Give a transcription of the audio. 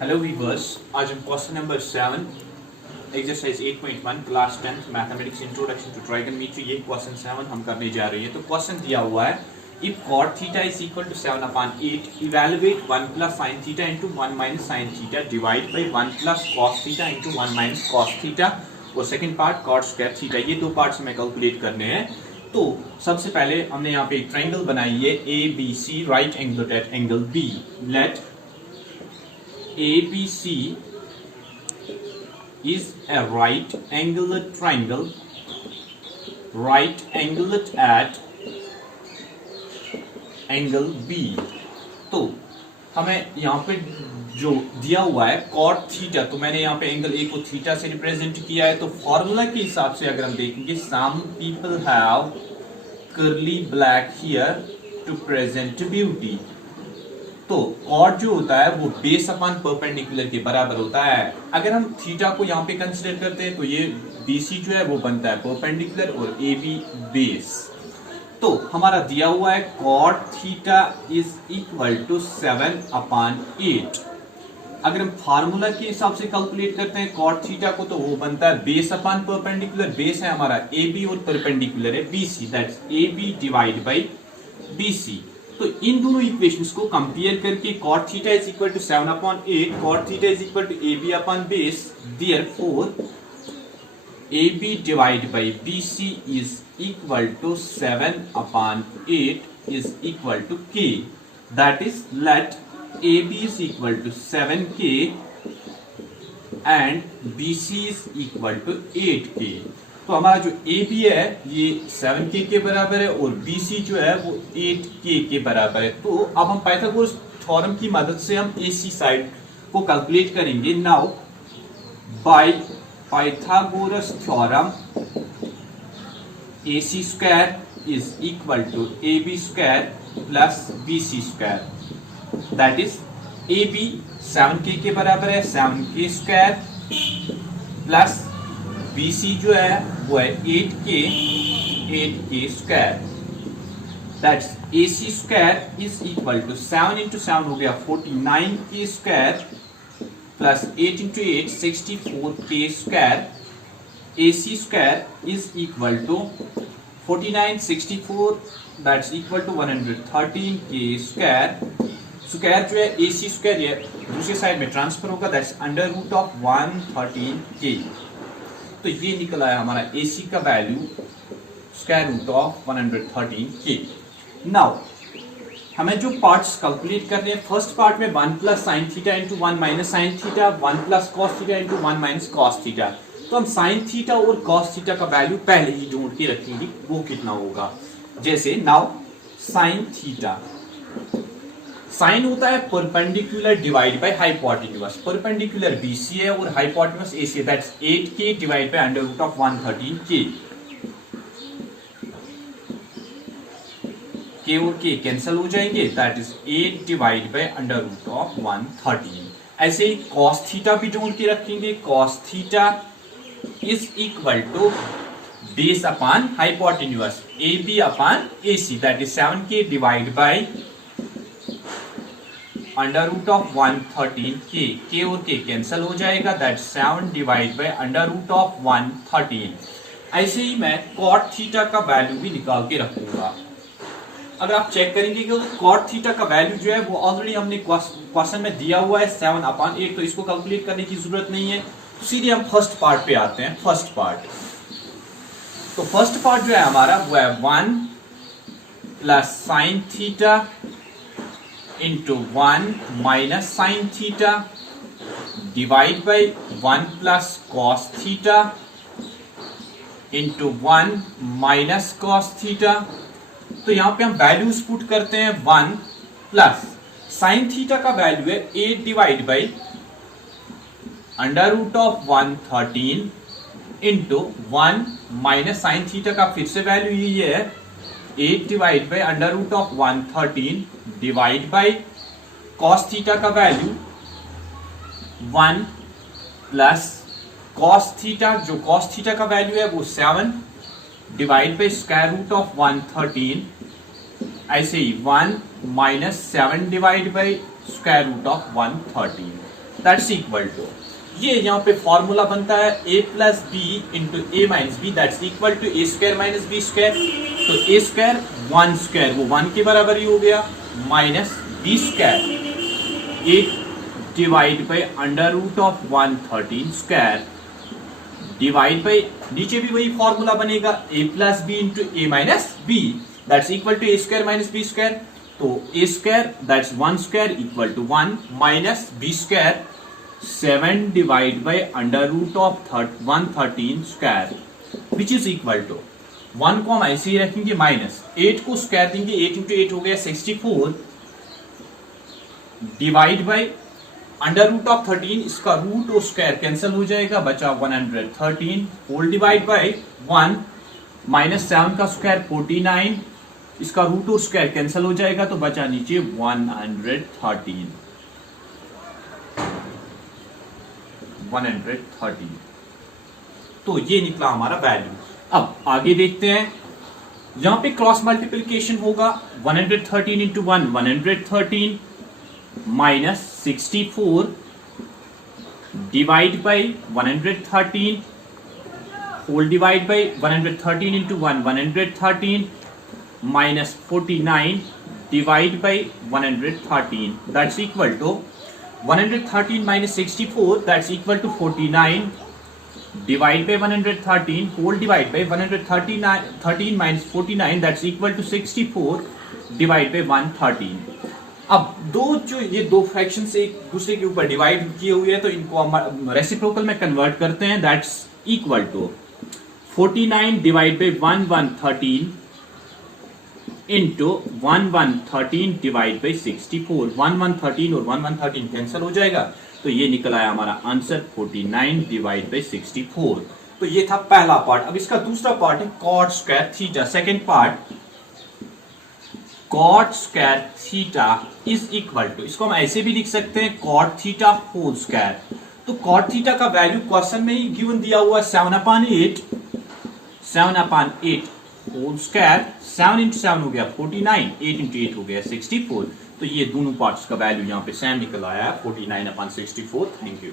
Hello viewers, आज हम question number 7 exercise 8.1 class 10th mathematics introduction to trigonometry ये question 7 हम करने जा रहे हैं। तो क्वेश्चन दिया हुआ है if cot theta is equal to 7/8 evaluate 1 plus sin theta into 1 minus sin theta divide by 1 plus cos theta into 1 minus cos theta और second part cot square theta. ये दो पार्ट्स हमें कैलकुलेट करने हैं। तो सबसे पहले हमने यहाँ पे एक ट्रायंगल बनाई है ABC right angle at angle B। Let ABC is a right angled triangle at angle B। तो हमें यहाँ पे जो दिया हुआ है cot थीटा, तो मैंने यहाँ पे एंगल A को थीटा से रिप्रेजेंट किया है। तो फॉर्मूला के हिसाब से अगर हम देखेंगे some people have curly black hair to present beauty। तो cot जो होता है वो बेस अपॉन परपेंडिकुलर के बराबर होता है। अगर हम थीटा को यहाँ पे कंसीडर करते हैं तो ये BC जो है वो बनता है परपेंडिकुलर और AB बेस। तो हमारा दिया हुआ है cot theta is equal to 7/8। अगर हम फार्मूला के हिसाब से कैलकुलेट करते हैं cot थीटा को तो वो बनता है बेस अपॉन परपेंडिकुलर। बेस है हमारा AB और परपेंडिकुलर है BC, that's AB divide by BC। तो इन दोनों इक्वेशंस को कंपेयर करके cot theta is equal to 7/8, cot theta is equal to AB upon base, therefore AB divide by BC is equal to 7/8 is equal to K। That is let AB is equal to 7K and BC is equal to 8K। तो हमारा जो AB है ये 7K के बराबर है और BC जो है वो 8K के बराबर है। तो अब हम पाइथागोरस थ्योरम की मदद से हम AC साइड को कैलकुलेट करेंगे। Now by Pythagoras theorem AC square is equal to AB square plus BC square. That is AB 7K के बराबर है 7K स्क्वायर प्लस BC जो है वो है 8K square. That's AC square is equal to 7 into 7 हो गया 49K square plus 8 into 8 64K square. AC square is equal to 49 64 that's equal to 113K square. Square जो है AC स्क्वायर ये दूसरी साइड में ट्रांसफर होगा, that's under root of 113K। तो ये निकला है हमारा AC का value square root of 113K। Now हमें जो पार्ट्स कैलकुलेट करने हैं, फर्स्ट पार्ट में 1 plus sine theta into 1 minus sine theta, 1 plus cos theta into 1 minus cos theta. तो हम साइन थीटा और कॉस थीटा का वैल्यू पहले ही ढूंढ के रखेंगे वो कितना होगा। जैसे नाउ साइन थीटा, साइन होता है perpendicular divide by hypotenuse. Perpendicular BC है और हाइपोटेन्यूज AC है, that's 8K divide by under root of 113K। K और K कैंसिल हो जाएंगे, that is 8 divide by under root of 113। ऐसे ही cos थीटा भी ढूंढ के रखेंगे। cos theta is equal to base upon hypotenuse AB upon AC, that is 7K divide by under root of 113K। K और K cancel हो जाएगा, that 7 divide by under root of 113। ऐसे ही मैं cot theta का value भी निकाल के रखूंगा। अगर आप चेक करेंगे कि cot थीटा का वैल्यू जो है वो ऑलरेडी हमने क्वेश्चन में दिया हुआ है 7/8, तो इसको कैलकुलेट करने की जरूरत नहीं है। तो सीधे हम फर्स्ट पार्ट पे आते हैं। फर्स्ट पार्ट, तो फर्स्ट पार्ट जो है हमारा वो है 1 plus sine theta into 1 minus sine theta divide by 1 plus cos theta into 1 minus cos theta. तो यहां पे हम वैल्यूज पुट करते हैं। 1 प्लस साइन थीटा का वैल्यू है 8 divide by under root of 113 into 1 minus sine theta का फिर से वैल्यू यही है 8 divide by under root of 113 divide by cos theta का वैल्यू 1 प्लस कॉस थीटा, जो कॉस थीटा का वैल्यू है वो 7 divide by square root of 113। ऐसे ही 1 minus 7 divide by square root of 113। That's equal to, ये यहाँ पे फॉर्मूला बनता है a plus B into A minus B that's equal to A square minus B square. तो ए स्क्वायर 1 स्क्वायर वो 1 के बराबर ही हो गया, minus B square 8 divide by under root of 113 square divide by, नीचे भी वही फॉर्मूला बनेगा a plus B into A minus B that's equal to A square minus B square. तो A square that's 1 square equal to 1 minus B square 7 divide by under root of 113 square which is equal to 1 को हम ऐसे ही रखेंगे minus 8 को square देंगे, 8 into 8 हो गया 64 divide by under root of 13, इसका रूट और स्क्वायर कैंसिल हो जाएगा, बचा 113 होल डिवाइड बाई 1 माइनस 7 का स्क्वायर 49, इसका रूट और स्क्वायर कैंसिल हो जाएगा तो बचा नीचे 113। तो ये निकला हमारा वैल्यू। अब आगे देखते हैं, यहां पे क्रॉस मल्टीप्लिकेशन होगा 113 into 1 113 minus 64 divide by 113 whole divide by 113 into 1 113 minus 49 divide by 113 that's equal to 113 minus 64 that's equal to 49 divide by 113 whole divide by 113 minus 49 that's equal to 64 divide by 113। अब जो ये दो fraction से एक दूसरे के ऊपर डिवाइड किए हुए हैं तो इनको हम रेसिप्रोकल में कन्वर्ट करते हैं that's equal to 49 divide by 113 into 1113 divide by 64, 1113 और 1113 कैंसिल हो जाएगा तो ये निकल आया हमारा आंसर 49 डिवाइड बाई 64। तो ये था पहला पार्ट। अब इसका दूसरा पार्ट है cot square theta. Second part, cot square theta is equal to, इसको हम ऐसे भी लिख सकते हैं कॉट थीटा होल स्क्वायर। तो कॉट थीटा का वैल्यू क्वेश्चन में ही गिवन दिया हुआ 7/8 होल स्क्वायर, 7 इंटू 7 हो गया 49, 8 इंटू 8 हो गया 64। तो ये दोनों पार्ट्स का वैल्यू यहाँ पे सेम निकल आया है 49/64। Thank you.